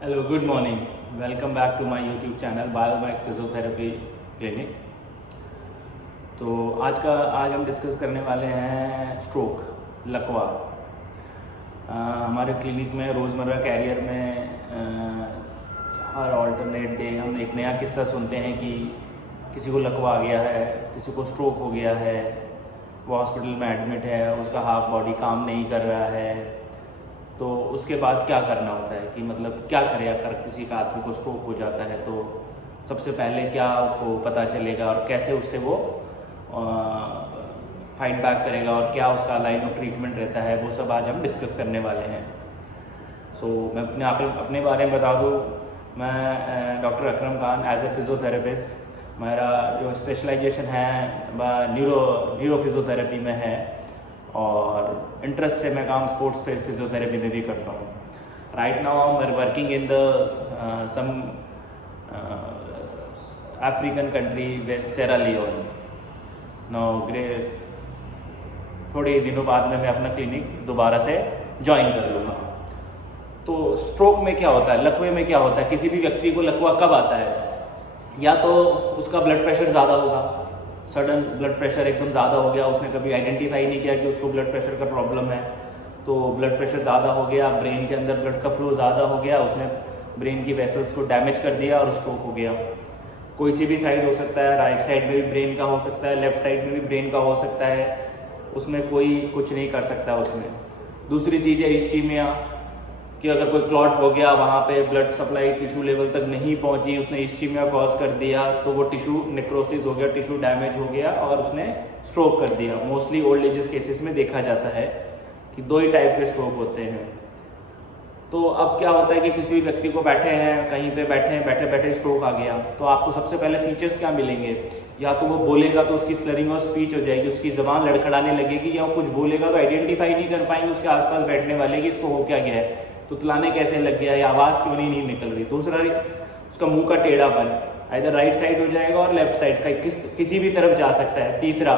Hello, good morning. Welcome back to my YouTube channel Biomac physiotherapy clinic. तो आज हम discuss करने वाले हैं स्ट्रोक, लकवा। हमारे क्लिनिक में रोज़मर्रा कैरियर में हर ऑल्टरनेट डे हम एक नया किस्सा सुनते हैं कि किसी को लकवा आ गया है, किसी को स्ट्रोक हो गया है, वो हॉस्पिटल में एडमिट है, उसका हाफ बॉडी काम नहीं कर रहा है। तो उसके बाद क्या करना होता है कि मतलब क्या करे अगर किसी का आदमी को स्ट्रोक हो जाता है, तो सबसे पहले क्या उसको पता चलेगा और कैसे उससे वो फाइट बैक करेगा और क्या उसका लाइन ऑफ ट्रीटमेंट रहता है, वो सब आज हम डिस्कस करने वाले हैं। मैं अपने बारे में बता दूँ, मैं doctor Akram Khan as a physiotherapist, मेरा जो स्पेशलाइजेशन है न्यूरो फिज़ियोथेरेपी में है और इंटरेस्ट से मैं काम स्पोर्ट्स फिजियोथेरेपी में भी करता हूँ। Right now I am working in the some African country West Sierra Leone. थोड़े दिनों बाद में मैं अपना क्लिनिक दोबारा से ज्वाइन कर लूँगा। तो स्ट्रोक में क्या होता है, लकवे में क्या होता है, किसी भी व्यक्ति को लकवा कब आता है? या तो उसका ब्लड प्रेशर ज़्यादा होगा, सडन ब्लड प्रेशर एकदम ज़्यादा हो गया, उसने कभी आइडेंटिफाई नहीं किया कि उसको ब्लड प्रेशर का प्रॉब्लम है, तो ब्लड प्रेशर ज़्यादा हो गया, ब्रेन के अंदर ब्लड का फ्लो ज़्यादा हो गया, उसने ब्रेन की वेसल्स को डैमेज कर दिया और स्ट्रोक हो गया। कोई सी भी साइड हो सकता है, राइट साइड में भी ब्रेन का हो सकता है, लेफ्ट साइड में भी ब्रेन का हो सकता है, उसमें कोई कुछ नहीं कर सकता उसमें। दूसरी चीज़ है इस्चीमिया, कि अगर कोई क्लॉट हो गया, वहाँ पे ब्लड सप्लाई टिश्यू लेवल तक नहीं पहुँची, उसने इस्चीमिया कॉज कर दिया, तो वो टिश्यू नेक्रोसिस हो गया, टिश्यू डैमेज हो गया और उसने स्ट्रोक कर दिया। मोस्टली ओल्ड एजेस केसेस में देखा जाता है कि दो ही टाइप के स्ट्रोक होते हैं। तो अब क्या होता है कि किसी व्यक्ति को बैठे हैं, कहीं पे बैठे हैं, बैठे बैठे स्ट्रोक आ गया, तो आपको सबसे पहले फीचर्स क्या मिलेंगे? या तो वो बोलेगा तो उसकी स्लरिंग और स्पीच हो जाएगी, उसकी जबान लड़खड़ाने लगेगी, या कुछ बोलेगा तो आइडेंटिफाई नहीं कर पाएंगे उसके आसपास बैठने वाले कि इसको हो क्या गया है, तो तुलाने कैसे लग गया या आवाज़ क्यों नहीं निकल रही। दूसरा, उसका मुंह का टेढ़ापन, इधर राइट साइड हो जाएगा और लेफ्ट साइड का किसी भी तरफ जा सकता है। तीसरा,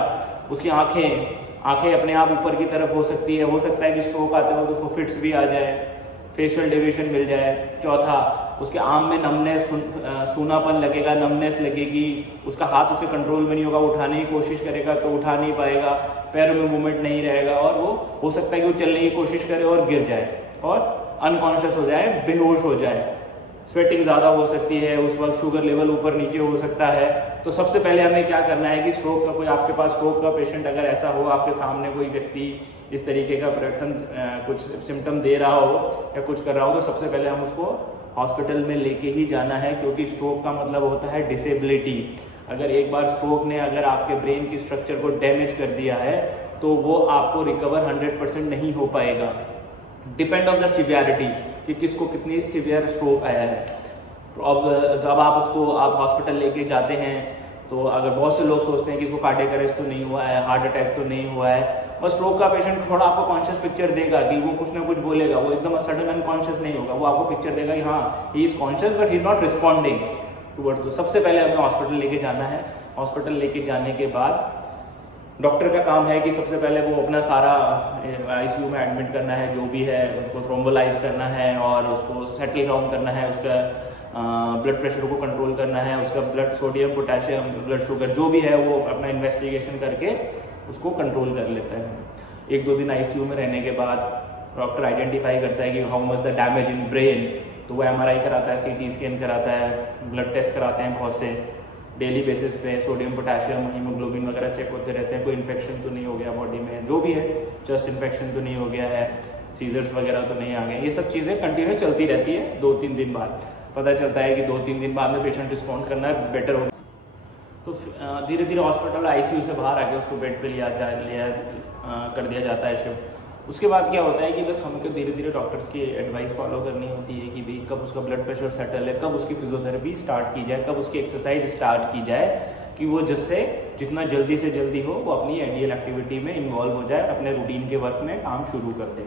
उसकी आंखें अपने आप ऊपर की तरफ हो सकती है, हो सकता है कि स्ट्रोक आते वक्त उसको फिट्स भी आ जाए, फेशियल डेविएशन मिल जाए। चौथा, उसके आर्म में नमनेस, सूनापन लगेगा, नमनेस लगेगी, उसका हाथ उसके कंट्रोल में नहीं होगा, उठाने की कोशिश करेगा तो उठा नहीं पाएगा, पैरों में मूवमेंट नहीं रहेगा और वो हो सकता है कि वो चलने की कोशिश करे और गिर जाए और अनकॉन्शियस हो जाए, बेहोश हो जाए। स्वेटिंग ज़्यादा हो सकती है, उस वक्त शुगर लेवल ऊपर नीचे हो सकता है। तो सबसे पहले हमें क्या करना है कि स्ट्रोक का कोई आपके पास स्ट्रोक का पेशेंट अगर ऐसा हो, आपके सामने कोई व्यक्ति इस तरीके का कुछ सिम्टम दे रहा हो या कुछ कर रहा हो, तो सबसे पहले हम उसको हॉस्पिटल में लेके ही जाना है, क्योंकि स्ट्रोक का मतलब होता है डिसेबिलिटी। अगर एक बार स्ट्रोक ने अगर आपके ब्रेन की स्ट्रक्चर को डैमेज कर दिया है तो वो आपको रिकवर 100% नहीं हो पाएगा। डिपेंड ऑन द सिवियरिटी कि किसको कितनी सिवियर स्ट्रोक आया है। तो अब जब आप हॉस्पिटल लेके जाते हैं, तो अगर बहुत से लोग सोचते हैं कि इसको कार्डियक अरेस्ट तो नहीं हुआ है, हार्ट अटैक तो नहीं हुआ है, बस स्ट्रोक का पेशेंट थोड़ा आपको कॉन्शियस पिक्चर देगा कि वो कुछ ना कुछ बोलेगा, वो एकदम सडन अनकॉन्शियस नहीं होगा, वो आपको पिक्चर देगा कि हाँ he is conscious but he is not responding toward. तो सबसे पहले हमें हॉस्पिटल लेके जाना है। हॉस्पिटल लेके जाने के बाद डॉक्टर का काम है कि सबसे पहले वो अपना सारा आईसीयू में एडमिट करना है, जो भी है उसको थ्रोम्बोलाइज करना है और उसको सेटल डाउन करना है, उसका ब्लड प्रेशर को कंट्रोल करना है, उसका blood sodium, potassium, blood sugar जो भी है वो अपना इन्वेस्टिगेशन करके उसको कंट्रोल कर लेता है। 1-2 दिन आईसीयू में रहने के बाद डॉक्टर आइडेंटिफाई करता है कि how much the damage in brain, तो वो एमआरआई कराता है, सीटी स्कैन कराता है, ब्लड टेस्ट कराते हैं बहुत से डेली बेसिस पे, सोडियम, पोटेशियम, हीमोग्लोबिन वगैरह चेक होते रहते हैं, कोई इन्फेक्शन तो नहीं हो गया बॉडी में, जो भी है, चेस्ट इन्फेक्शन तो नहीं हो गया है, सीजर्स वगैरह तो नहीं आ गए। ये सब चीज़ें कंटिन्यू चलती रहती है। 2-3 दिन बाद पता चलता है कि 2-3 दिन बाद में पेशेंट रिस्पॉन्ड करना है, बेटर हो, तो धीरे धीरे हॉस्पिटल आईसीयू से बाहर आके उसको बेड पे कर दिया जाता है शिफ्ट। उसके बाद क्या होता है कि बस हमको धीरे धीरे डॉक्टर्स की एडवाइस फॉलो करनी होती है कि भाई कब उसका ब्लड प्रेशर सेटल है, कब उसकी फिजियोथेरेपी स्टार्ट की जाए, कब उसकी एक्सरसाइज स्टार्ट की जाए, कि वो जिससे जितना जल्दी से जल्दी हो वो अपनी आइडियल एक्टिविटी में इन्वॉल्व हो जाए, अपने रूटीन के वर्क में काम शुरू कर दे।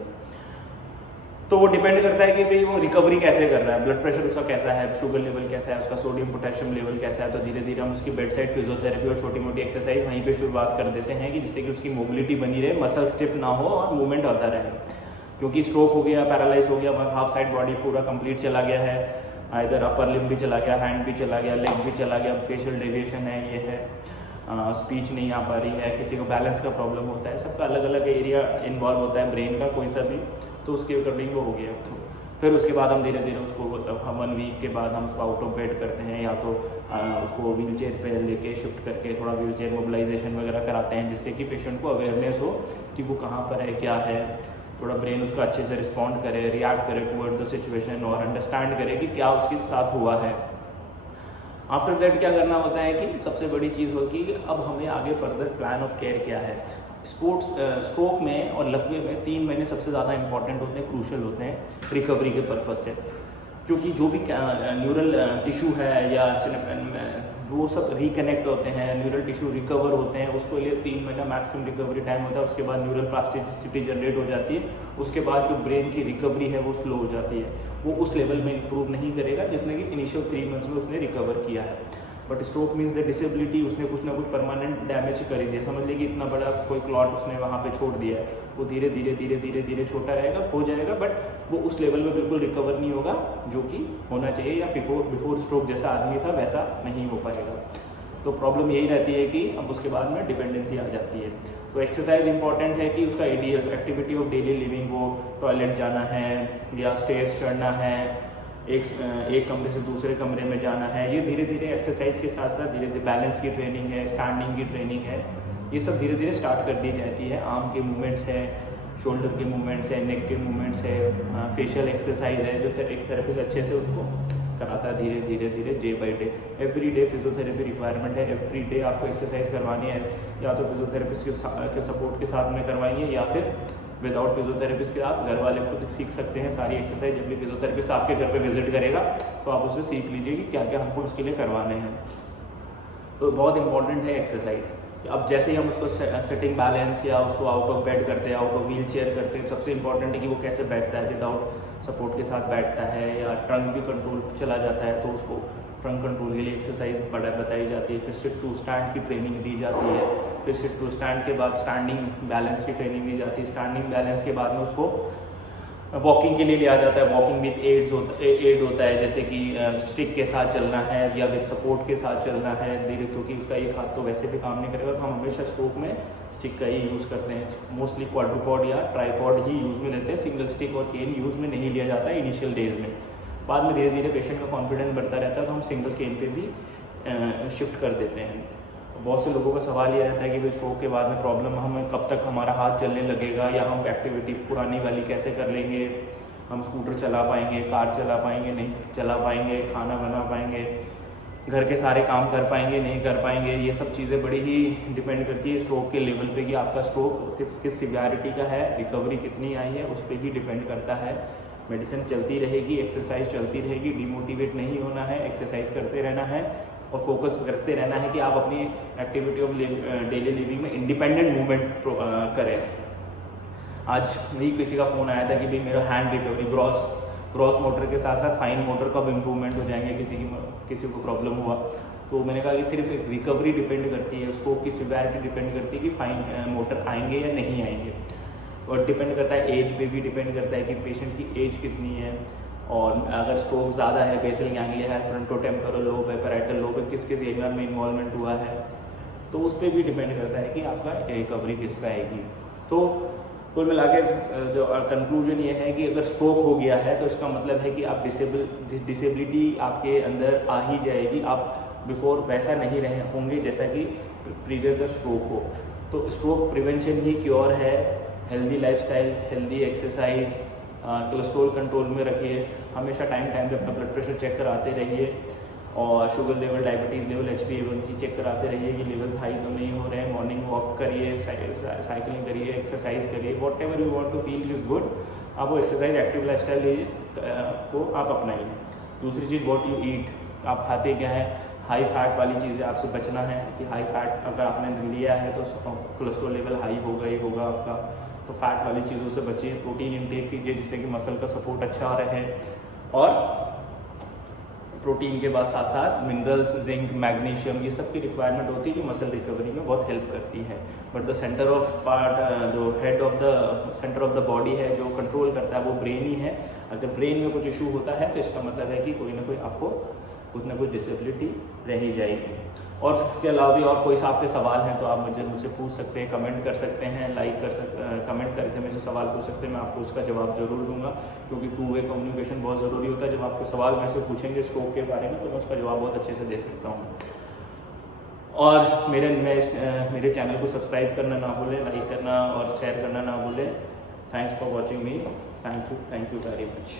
तो वो डिपेंड करता है कि भाई वो रिकवरी कैसे कर रहा है, ब्लड प्रेशर उसका कैसा है, शुगर लेवल कैसा है, उसका सोडियम पोटेशियम लेवल कैसा है। तो धीरे धीरे हम उसकी बेड साइड फिजियोथेरेपी और छोटी मोटी एक्सरसाइज वहीं पे शुरुआत कर देते हैं कि जिससे कि उसकी मोबिलिटी बनी रहे, मसल स्टिफ ना हो और मूवमेंट होता रहे। क्योंकि स्ट्रोक हो गया, पैरालाइज हो गया, हाफ साइड बॉडी पूरा कंप्लीट चला गया है, इधर अपर लिम्ब भी चला गया, हैंड भी चला गया, लेग भी चला गया, फेशियल डेविएशन है, ये है, स्पीच नहीं आ पा रही है, किसी को बैलेंस का प्रॉब्लम होता है, सबका अलग अलग एरिया इन्वॉल्व होता है ब्रेन का कोई सा भी, तो उसके अकॉर्डिंग वो हो गया। फिर उसके बाद हम धीरे धीरे उसको 1 वीक के बाद हम उसको आउट ऑफ बेड करते हैं, या तो उसको व्हील चेयर पर लेके शिफ्ट करके थोड़ा व्हील चेयर मोबिलाइजेशन वगैरह कराते हैं, जिससे कि पेशेंट को अवेयरनेस हो कि वो कहाँ पर है, क्या है, थोड़ा ब्रेन उसका अच्छे से रिस्पॉन्ड करे, रिएक्ट करे टुवर्ड द सिचुएशन और अंडरस्टैंड करे कि क्या उसके साथ हुआ है। आफ्टर दैट क्या करना होता है कि सबसे बड़ी चीज़ होगी कि अब हमें आगे फर्दर प्लान ऑफ केयर क्या है। स्ट्रोक में और लकवे में 3 महीने सबसे ज़्यादा इंपॉर्टेंट होते हैं, क्रूशल होते हैं रिकवरी के पर्पज़ से, क्योंकि जो भी न्यूरल टिश्यू है या वो सब रिकनेक्ट होते हैं, न्यूरल टिश्यू रिकवर होते हैं, उसके लिए 3 महीना मैक्सिमम रिकवरी टाइम होता है। उसके बाद न्यूरल प्लास्टिसिटी जनरेट हो जाती है, उसके बाद जो ब्रेन की रिकवरी है वो स्लो हो जाती है, वो उस लेवल में इंप्रूव नहीं करेगा जिसने कि इनिशियल 3 मंथ्स में उसने रिकवर किया है। But stroke means the disability, उसने कुछ ना कुछ परमानेंट डैमेज कर ही दिया, समझ लीजिए इतना बड़ा कोई क्लॉट उसने वहाँ पे छोड़ दिया है, वो धीरे धीरे धीरे धीरे धीरे छोटा रहेगा, हो जाएगा, बट वो उस लेवल में बिल्कुल रिकवर नहीं होगा जो कि होना चाहिए, या बिफोर स्ट्रोक जैसा आदमी था वैसा नहीं हो पाएगा। तो प्रॉब्लम यही रहती है कि अब उसके बाद में डिपेंडेंसी आ जाती है। तो एक्सरसाइज इंपॉर्टेंट है कि उसका एक्टिविटी ऑफ डेली लिविंग, वो टॉयलेट जाना है या स्टेयर्स चढ़ना है, एक कमरे से दूसरे कमरे में जाना है, ये धीरे धीरे एक्सरसाइज के साथ साथ धीरे धीरे बैलेंस की ट्रेनिंग है, स्टैंडिंग की ट्रेनिंग है, ये सब धीरे धीरे स्टार्ट कर दी जाती है। आर्म के मूवमेंट्स है, शोल्डर के मूवमेंट्स है, नेक के मूवमेंट्स है, फेशियल एक्सरसाइज है, जो एक थेरेपिस्ट अच्छे से उसको कराता है धीरे धीरे धीरे, day by day. Every day physiotherapy requirement है, एवरी डे आपको एक्सरसाइज करवानी है, या तो फिजियोथेरेपिस्ट के सपोर्ट के साथ में करवाइए, या फिर विदाउट फिजियोथेरेपिस्ट के आप घर वाले खुद सीख सकते हैं सारी एक्सरसाइज। जब भी फिजियोथेरेपिस्ट आपके घर पे विजिट करेगा तो आप उससे सीख लीजिए कि क्या क्या हमको उसके लिए करवाने हैं। तो बहुत इंपॉर्टेंट है एक्सरसाइज। अब जैसे ही हम उसको सिटिंग बैलेंस या उसको आउट ऑफ बेड करते हैं, आउट ऑफ व्हील चेयर करते हैं, सबसे इंपॉर्टेंट है कि वो कैसे बैठता है, विदाउट सपोर्ट के साथ बैठता है, या ट्रंक भी कंट्रोल चला जाता है तो उसको ट्रंक कंट्रोल के लिए एक्सरसाइज बताई जाती है। फिर सिट टू स्टैंड की ट्रेनिंग दी जाती है, फिर सिट टू स्टैंड के बाद स्टैंडिंग बैलेंस की ट्रेनिंग दी जाती है। स्टैंडिंग बैलेंस के बाद में उसको वॉकिंग के लिए लिया जाता है। वॉकिंग विद एड होता है, जैसे कि स्टिक के साथ चलना है या विद सपोर्ट के साथ चलना है धीरे, क्योंकि उसका एक हाथ तो वैसे भी काम नहीं करेगा, तो हम हमेशा स्ट्रोक में स्टिक का ही यूज़ करते हैं। मोस्टली क्वाड्रूपॉड या ट्राईपॉड ही यूज़ में लेते हैं, सिंगल स्टिक और केन यूज़ में नहीं लिया जाता है इनिशियल डेज में। बाद में धीरे धीरे पेशेंट का कॉन्फिडेंस बढ़ता रहता है तो हम सिंगल केन पे भी शिफ्ट कर देते हैं। बहुत से लोगों का सवाल ये रहता है कि भाई स्ट्रोक के बाद में प्रॉब्लम, हमें कब तक हमारा हाथ चलने लगेगा, या हम एक्टिविटी पुरानी वाली कैसे कर लेंगे, हम स्कूटर चला पाएंगे, कार चला पाएंगे, नहीं चला पाएंगे, खाना बना पाएंगे, घर के सारे काम कर पाएंगे, नहीं कर पाएंगे। ये सब चीज़ें बड़ी ही डिपेंड करती है स्ट्रोक के लेवल पे कि आपका स्ट्रोक किस सिवियरिटी का है, रिकवरी कितनी आई है, उस पर ही डिपेंड करता है। मेडिसिन चलती रहेगी, एक्सरसाइज चलती रहेगी, डिमोटिवेट नहीं होना है, एक्सरसाइज करते रहना है और फोकस करते रहना है कि आप अपनी एक्टिविटी ऑफ डेली लिविंग में इंडिपेंडेंट मूवमेंट करें। आज नहीं किसी का फ़ोन आया था कि भाई मेरा हैंड रिकवरी, ग्रॉस मोटर के साथ साथ फाइन मोटर कब इम्प्रूवमेंट हो जाएंगे, किसी को प्रॉब्लम हुआ, तो मैंने कहा कि सिर्फ एक रिकवरी डिपेंड करती है, स्ट्रोक की सिवियरिटी डिपेंड करती है कि फाइन मोटर आएंगे या नहीं आएंगे, और डिपेंड करता है एज पे भी डिपेंड करता है कि पेशेंट की एज कितनी है, और अगर स्ट्रोक ज़्यादा है, बेसल गैंग्लिया है, फ्रंटोटेम्पोरल लोब है, पैराइटल लोब है, किस एरिया में इन्वॉल्वमेंट हुआ है, तो उस पर भी डिपेंड करता है कि आपका रिकवरी किस पे आएगी। तो कुल मिला के जो कंक्लूजन ये है कि अगर स्ट्रोक हो गया है तो इसका मतलब है कि आप डिसेबिलिटी आपके अंदर आ ही जाएगी, आप बिफोर वैसा नहीं रहे होंगे जैसा कि प्रीवियस द स्ट्रोक हो। तो स्ट्रोक प्रिवेंशन ही क्योर है। Healthy lifestyle, healthy exercise, cholesterol control में रखिए, हमेशा टाइम पे अपना ब्लड प्रेशर चेक कराते रहिए, और sugar level, diabetes level, HbA1c check कराते रहिए कि लेवल्स हाई तो नहीं हो रहे हैं। मॉर्निंग वॉक करिए, साइकिलिंग करिए, एक्सरसाइज करिए, whatever you want to feel is good, आप वो एक्सरसाइज, एक्टिव लाइफस्टाइल को आप अपनाइए। दूसरी चीज़, व्हाट यू ईट, आप खाते क्या हैं, हाई फैट वाली चीज़ें आपसे बचना है कि हाई फैट अगर आपने लिया है तो कोलेस्ट्रॉल लेवल हाई होगा ही होगा आपका, तो फैट वाली चीज़ों से बचिए। प्रोटीन इंटेक कीजिए जिससे कि मसल का सपोर्ट अच्छा रहे, और प्रोटीन के बाद साथ साथ मिनरल्स, जिंक, मैग्नीशियम, ये सब की रिक्वायरमेंट होती है जो मसल रिकवरी में बहुत हेल्प करती है। But the centre of part, जो head of the centre of the body है, जो कंट्रोल करता है वो ब्रेन ही है। अगर ब्रेन में कुछ इशू होता है तो इसका मतलब है कि कोई ना कोई आपको कुछ ना कुछ डिसेबिलिटी रह ही जाएगी। और इसके अलावा भी और कोई आपके सवाल हैं तो आप मुझसे पूछ सकते हैं, कमेंट कर सकते हैं, कमेंट करके मुझे सवाल पूछ सकते हैं, मैं आपको उसका जवाब जरूर दूंगा, क्योंकि टू वे कम्युनिकेशन बहुत ज़रूरी होता है। जब आपको सवाल मेरे से पूछेंगे स्ट्रोक के बारे में तो मैं उसका जवाब बहुत अच्छे से दे सकता हूँ। और मेरे चैनल को सब्सक्राइब करना ना भूलें, लाइक करना और शेयर करना ना भूलें। Thanks for watching me. Thank you very much.